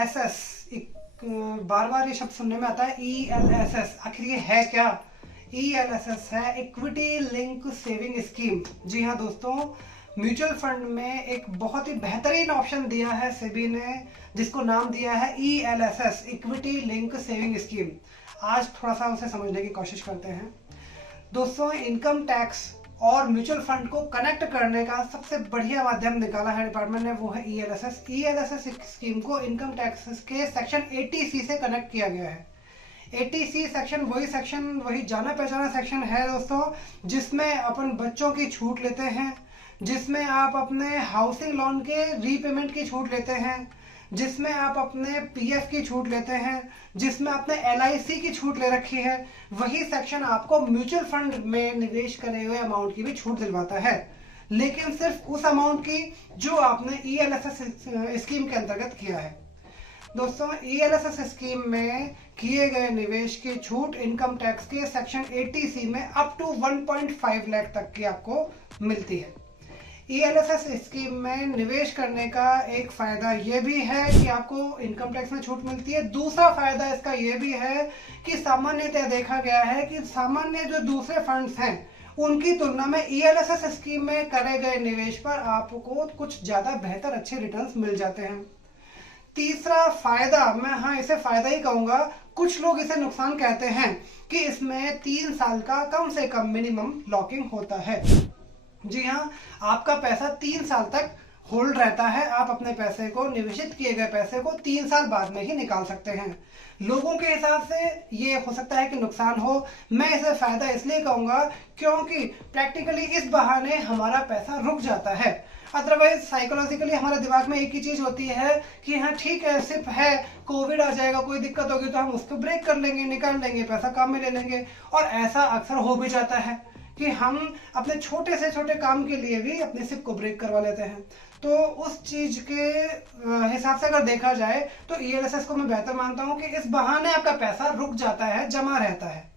ELSS, बार बार ये शब्द सुनने में आता है ELSS, आखिर ये है क्या? ELSS है इक्विटी लिंक सेविंग स्कीम। जी हाँ दोस्तों, म्यूचुअल फंड में एक बहुत ही बेहतरीन ऑप्शन दिया है सेबी ने, जिसको नाम दिया है ELSS, equity link saving scheme. आज थोड़ा सा उसे समझने की कोशिश करते हैं। दोस्तों, इनकम टैक्स और म्यूचुअल फंड को कनेक्ट करने का सबसे बढ़िया माध्यम निकाला है डिपार्टमेंट ने, वो है ELSS। ELSS स्कीम को इनकम टैक्स के सेक्शन 80C से कनेक्ट किया गया है। 80C सेक्शन वही जाना पहचाना सेक्शन है दोस्तों, जिसमें अपन बच्चों की छूट लेते हैं, जिसमें आप अपने हाउसिंग लोन के रीपेमेंट की छूट लेते हैं, जिसमें आप अपने PF की छूट लेते हैं, जिसमें आपने LIC की छूट ले रखी है। वही सेक्शन आपको म्यूचुअल फंड में निवेश करे हुए अमाउंट की भी छूट दिलवाता है, लेकिन सिर्फ उस अमाउंट की जो आपने ELSS स्कीम के अंतर्गत किया है। दोस्तों, ELSS स्कीम में किए गए निवेश की छूट इनकम टैक्स के सेक्शन 80C में अप टू 1.5 लाख तक की आपको मिलती है। ELSS स्कीम में निवेश करने का एक फायदा ये भी है कि आपको इनकम टैक्स में छूट मिलती है। दूसरा फायदा इसका ये भी है कि सामान्यतः देखा गया है कि सामान्य जो दूसरे फंड्स हैं उनकी तुलना में ELSS स्कीम में करे गए निवेश पर आपको कुछ ज्यादा बेहतर अच्छे रिटर्न्स मिल जाते हैं। तीसरा फायदा, मैं इसे फायदा ही कहूंगा, कुछ लोग इसे नुकसान कहते हैं कि इसमें 3 साल का कम से कम मिनिमम लॉकिंग होता है। जी हाँ, आपका पैसा 3 साल तक होल्ड रहता है। आप अपने पैसे को, निवेशित किए गए पैसे को 3 साल बाद में ही निकाल सकते हैं। लोगों के हिसाब से ये हो सकता है कि नुकसान हो, मैं इसे फायदा इसलिए कहूंगा क्योंकि प्रैक्टिकली इस बहाने हमारा पैसा रुक जाता है। अदरवाइज साइकोलॉजिकली हमारे दिमाग में एक ही चीज होती है कि हाँ ठीक है, सिर्फ है, कोविड आ जाएगा, कोई दिक्कत होगी तो हम उसको ब्रेक कर लेंगे, निकाल लेंगे, पैसा काम में ले लेंगे। और ऐसा अक्सर हो भी जाता है कि हम अपने छोटे से छोटे काम के लिए भी अपने सिप को ब्रेक करवा लेते हैं। तो उस चीज के हिसाब से अगर देखा जाए तो ELSS को मैं बेहतर मानता हूं कि इस बहाने आपका पैसा रुक जाता है, जमा रहता है।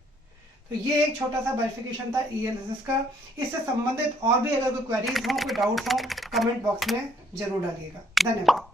तो ये एक छोटा सा वेरिफिकेशन था ELSS का। इससे संबंधित और भी अगर कोई क्वेरीज हो, कोई डाउट्स हो, कमेंट बॉक्स में जरूर डालिएगा। धन्यवाद।